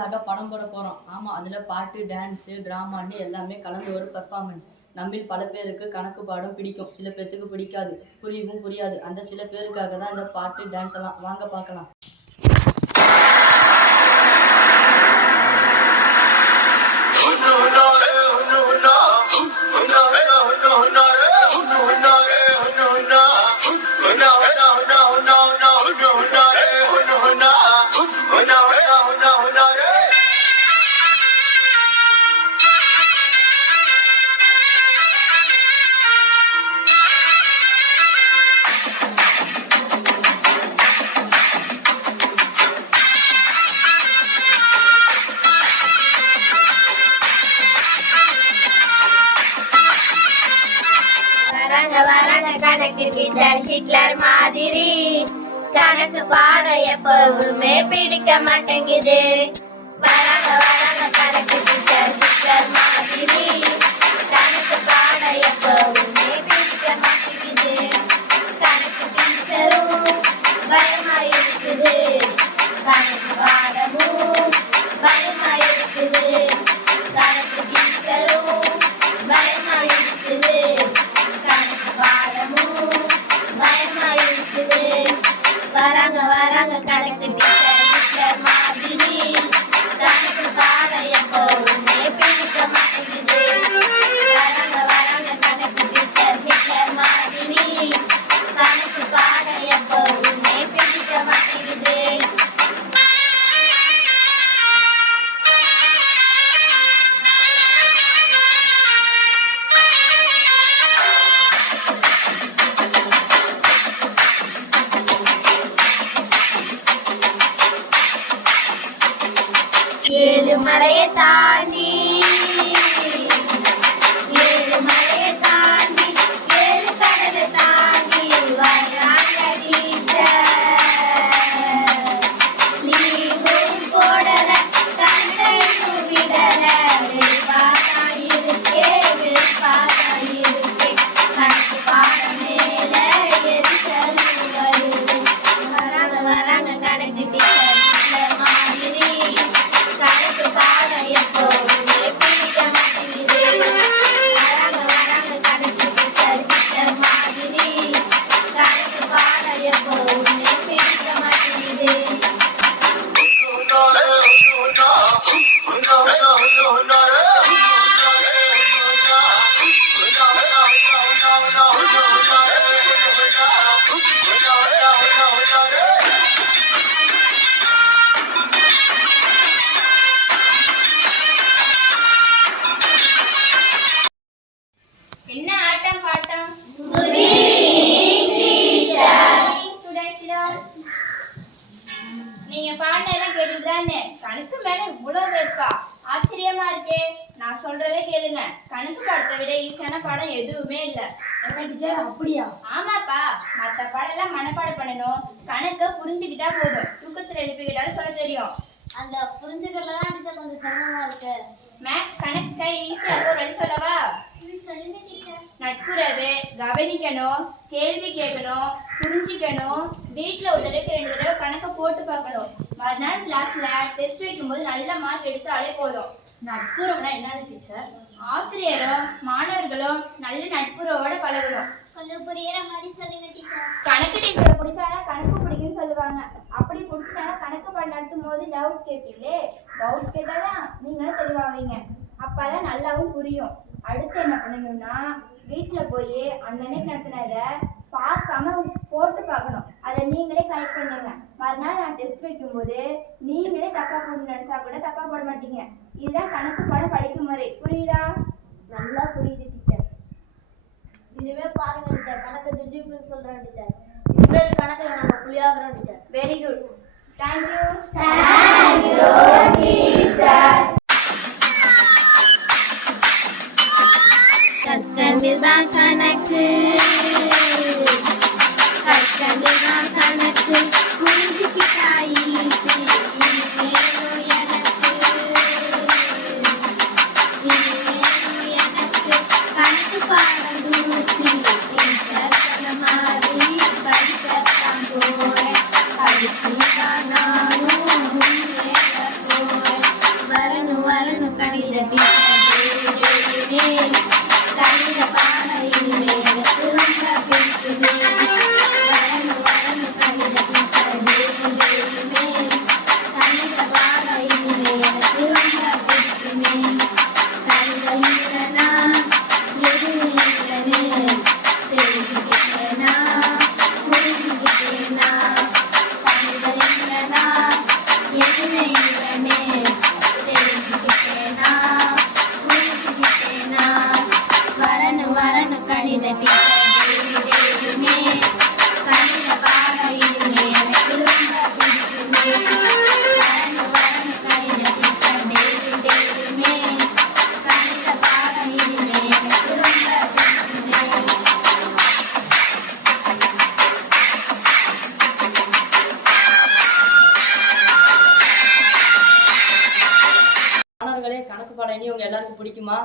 அடுத்ததாக படம் போட போகிறோம். ஆமாம், அதில் பாட்டு, டான்ஸு, ட்ராமான்னு எல்லாமே கலந்து ஒரு பெர்ஃபார்மன்ஸ். நம்மில் பல பேருக்கு கணக்கு பாடம் பிடிக்கும், சில பேர்த்துக்கு பிடிக்காது, புரியவும் புரியாது. அந்த சில பேருக்காக தான் இந்த பாட்டு, டான்ஸ் எல்லாம். வாங்க பார்க்கலாம். வராங்க கணக்கு டீச்சர் ஹிட்லர் மாதிரி. கணக்கு பாடம் எப்பவுமே பிடிக்க மாட்டேங்குது. வராங்க கணக்கு டீச்சர் ஹிட்லர் மாதிரி. கணக்கு பாடம் எப்பவுமே பிடிக்க மாட்டேங்குது. கணக்கு டீச்சரும் பயமா இருக்குது, கணக்கு பாடமும் பயமா இருக்குது. கணக்கு டீச்சரும் பயமா இருக்குது, வராங்க கணக்கு டீச்சர் ஹிட்லர் மாதிரி. கணக்கு பாடம் எப்பவுமே பிடிக்க மாட்டேங்குது. வராங்க கணக்கு டீச்சர் ஹிட்லர் மாதிரி. கணக்கு பாடம் எப்பவுமே பிடிக்க மாட்டேங்குது. ஏழு மலையை தாண்டி ஏழு கடலை தாண்டி வர்றாங்க டீச்சர். லீவும் போடல, கண்டையும் விடல, வெறுப்பாதான் இருக்கே. கணக்கு பாடம் மேல எரிச்சலும் வருது. வராங்க கணக்கு டீச்சர் ஹிட்லர் மாதிரி. கணக்கு பாடம் எப்பவுமே பிடிக்க மாட்டேங்குது. வராங்க கணக்கு டீச்சர் ஹிட்லர் மாதிரி. கணக்கு பாடம் எப்பவுமே பிடிக்க மாட்டேங்குது. என்ன ஆட்டம் பாட்டம்? நீங்க பாடினதெல்லாம் கேட்டுட்டு தானே கணக்கு மேல இவ்வளவு வெறுப்பா? ஆச்சரியமா இருக்கே. நான் சொல்றதே கேளுங்க. கணக்கு பாடத்தை விட ஈஸியான பாடம் எதுவுமே இல்ல. டீச்சர் அப்படியா? ஆமாப்பா, மத்த பாடம் எல்லாம் மனப்பாடம் பண்ணணும். கணக்க புரிஞ்சுக்கிட்டா போதும், தூக்கத்துல எழுப்பிக்கிட்டாலும் சொல்ல தெரியும். அந்த புரிஞ்சுக்கலாம் டீச்சர் கொஞ்சம் சிரமமா இருக்கு. கணக்கு ஈஸியா ஒரு வழி சொல்லவா? சொல்லுங்க டீச்சர். நட்புறவு, கவனிக்கணும், கேள்வி கேட்கணும், புரிஞ்சிக்கணும். வீட்டில் ஒரு தடவைக்கு 2 தடவை கணக்கை போட்டு பார்க்கணும். மறுநாள் கிளாஸ்ல டெஸ்ட் வைக்கும்போது நல்ல மார்க் எடுத்தாலே போதும். நட்புறவுனா என்னது டீச்சர்? ஆசிரியரும் மாணவர்களும் நல்ல நட்புறவோட பழகணும். கொஞ்சம் புரியுற மாதிரி சொல்லுங்க டீச்சர். கணக்கு டீச்சரை பிடிச்சாதான் கணக்கு பிடிக்குன்னு சொல்லுவாங்க. அப்படி பிடிச்சாதான் கணக்கு பாடம் நடத்தும் போது டவுட் கேட்பீங்களே. டவுட் கேட்டாதான் நீங்களும் தெளிவாவீங்க. அப்பதான் நல்லாவும் புரியும். அடுத்து என்ன பண்ணணும்னா, வீட்டுல போய் அன்னன்னைக்கு நடத்தினதை பார்க்காம போட்டு பார்க்கணும். அதை நீங்களே கரெக்ட் பண்ணுங்க. மறுநாள் நான் டெஸ்ட் வைக்கும்போது நீங்களே தப்பா போடணும்னு நினைச்சா கூட தப்பா போட மாட்டீங்க. இதுதான் கணக்கு பாடம் படிக்கும் முறை. புரியுதா? நல்லா புரியுது டீச்சர். இனிமே பாருங்க டீச்சர், கணக்கு ஜிஜிபி சொல்றேன் டீச்சர். இந்த கணக்குல நாங்க புள்ளியாகிறோம் teacher. Very good. Thank you teacher. கற்கண்டுதான் கணக்கு, கற்கண்டுதான் கணக்கு, புரிஞ்சுக்கிட்டா ஈஸி. இனிமேலும் எனக்கு கணக்கு பாடம் தூசி. டீச்சர் சொன்ன மாதிரி படிக்கத்தான் போறேன். படிச்சுதான் நானும் முன்னேற போறேன். கணித டீச்சர் கணித பாடம் இனிமே எனக்கு ரொம்ப பிடிக்குமே வரணும் வரணும் கணித டீச்சர் கணித பாடம் இனிமே எனக்கு ரொம்ப பிடிக்குமே கணிதம் இல்லைனா எதுவும் இல்லைன்னு தெரிஞ்சுக்கிட்டேனா புரிஞ்சுக்கிட்டேனா கணிதம் இல்லைனா எதுவுமே இல்லைன்னு தெரிஞ்சுக்கிட்டேனா புரிஞ்சுக்கிட்டேனா வரணும் வரணும் கணித டீச்சர் கணித பாடம் இனிமே எனக்கு ரொம்ப பிடிக்குமே வரணும் வரணும் கணித டீச்சர் கணித பாடம் இனிமே எனக்கு ரொம்ப பிடிக்குமே. மாணவர்களே, கணக்கு பாடம் இனி உங்க எல்லாருக்கும் பிடிக்குமா?